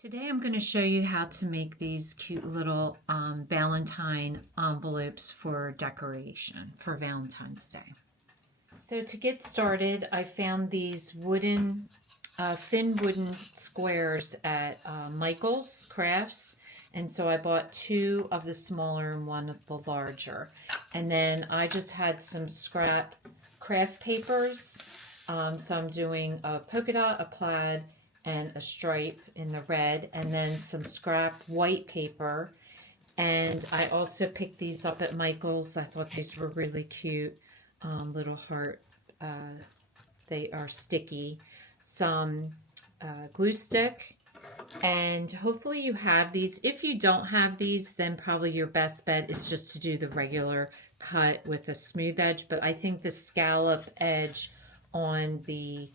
Today I'm going to show you how to make these cute little Valentine envelopes for decoration for Valentine's Day. So to get started, I found these wooden, thin wooden squares at Michael's Crafts. And so I bought two of the smaller and one of the larger. And then I just had some scrap craft papers. So I'm doing a polka dot, a plaid, and a stripe in the red, and then some scrap white paper. And I also picked these up at Michael's. I thought these were really cute, little heart. They are sticky. Some glue stick, and hopefully you have these. If you don't have these, then probably your best bet is just to do the regular cut with a smooth edge, but I think the scallop edge on the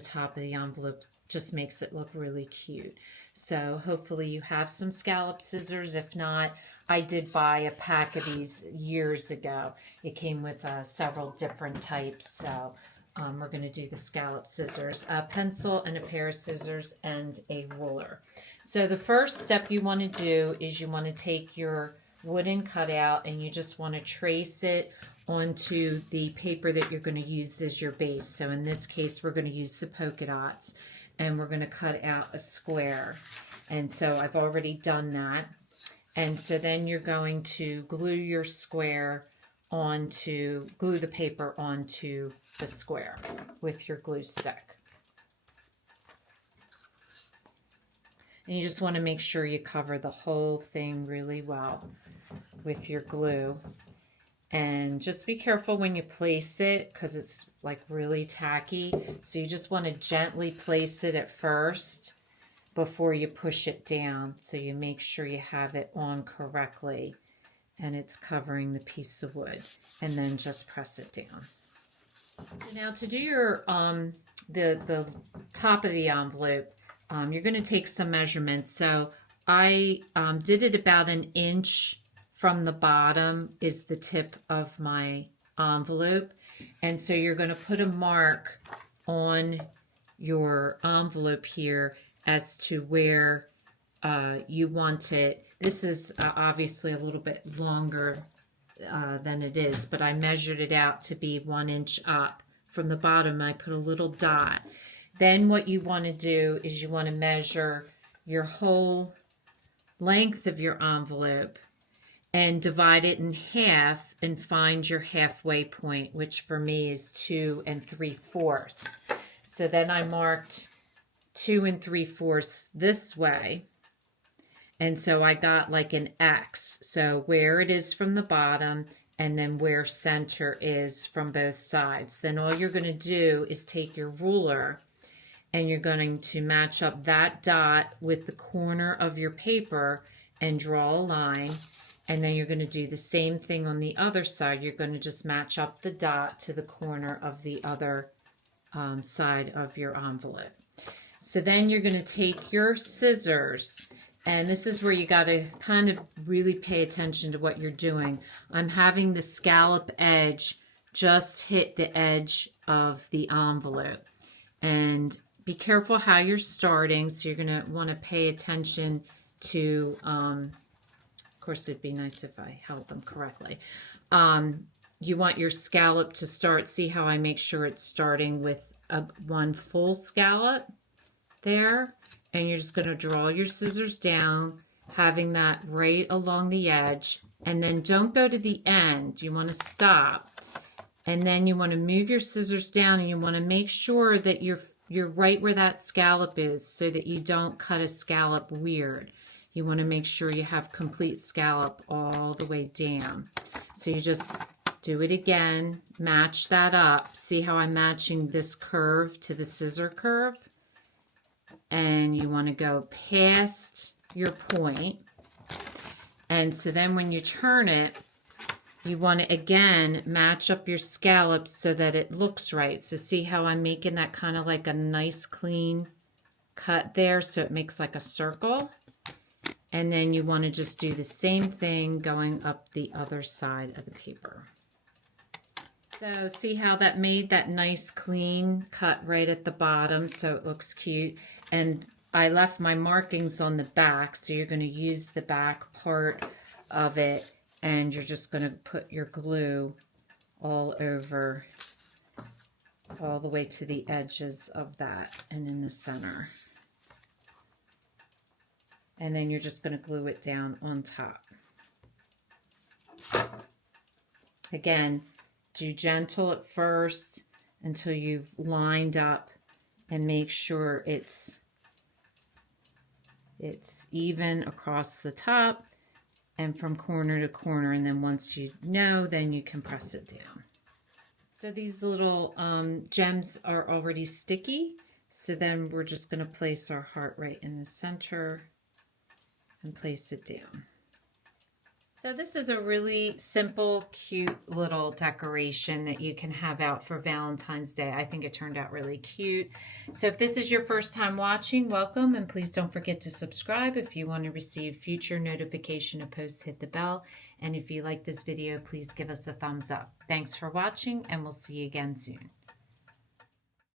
top of the envelope just makes it look really cute. So hopefully you have some scallop scissors. If not, I did buy a pack of these years ago. It came with several different types. So we're going to do the scallop scissors, a pencil and a pair of scissors and a ruler. So the first step you want to do is you want to take your wooden cutout and you just want to trace it onto the paper that you're going to use as your base. So in this case, we're going to use the polka dots and we're going to cut out a square. And so I've already done that. And so then you're going to glue your square glue the paper onto the square with your glue stick. And you just want to make sure you cover the whole thing really well with your glue. And just be careful when you place it because it's like really tacky. So you just want to gently place it at first before you push it down. So you make sure you have it on correctly and it's covering the piece of wood. And then just press it down. Now to do your the top of the envelope, you're going to take some measurements. So I did it about 1 inch from the bottom is the tip of my envelope. And so you're going to put a mark on your envelope here as to where you want it. This is obviously a little bit longer than it is, but I measured it out to be 1 inch up. From the bottom, I put a little dot. Then what you want to do is you want to measure your whole length of your envelope and divide it in half and find your halfway point, which for me is 2 3/4. So then I marked 2 3/4 this way. And so I got like an X. So where it is from the bottom and then where center is from both sides. Then all you're going to do is take your ruler and you're going to match up that dot with the corner of your paper and draw a line. And then you're going to do the same thing on the other side. You're going to just match up the dot to the corner of the other side of your envelope. So then you're going to take your scissors, and this is where you got to kind of really pay attention to what you're doing. I'm having the scallop edge just hit the edge of the envelope. And be careful how you're starting. So you're going to want to pay attention to... Of course, it'd be nice if I held them correctly. You want your scallop to start. See how I make sure it's starting with one full scallop there. And you're just going to draw your scissors down, having that right along the edge. And then don't go to the end. You want to stop. And then you want to move your scissors down and you want to make sure that you're right where that scallop is so that you don't cut a scallop weird. You want to make sure you have complete scallop all the way down. So you just do it again, match that up. See how I'm matching this curve to the scissor curve? And you want to go past your point. And so then when you turn it, you want to again match up your scallops so that it looks right. So see how I'm making that kind of like a nice clean cut there so it makes like a circle. And then you want to just do the same thing going up the other side of the paper. So see how that made that nice clean cut right at the bottom, so it looks cute. And I left my markings on the back, so you're going to use the back part of it, and you're just going to put your glue all over, all the way to the edges of that and in the center. And then you're just going to glue it down on top. Again, do gentle at first until you've lined up, and make sure it's even across the top and from corner to corner. And then once you know, then you can press it down. So these little gems are already sticky. So then we're just going to place our heart right in the center and place it down. So this is a really simple, cute little decoration that you can have out for Valentine's Day. I think it turned out really cute. So if this is your first time watching, welcome, and please don't forget to subscribe. If you want to receive future notification of posts, hit the bell. And if you like this video, please give us a thumbs up. Thanks for watching, and we'll see you again soon.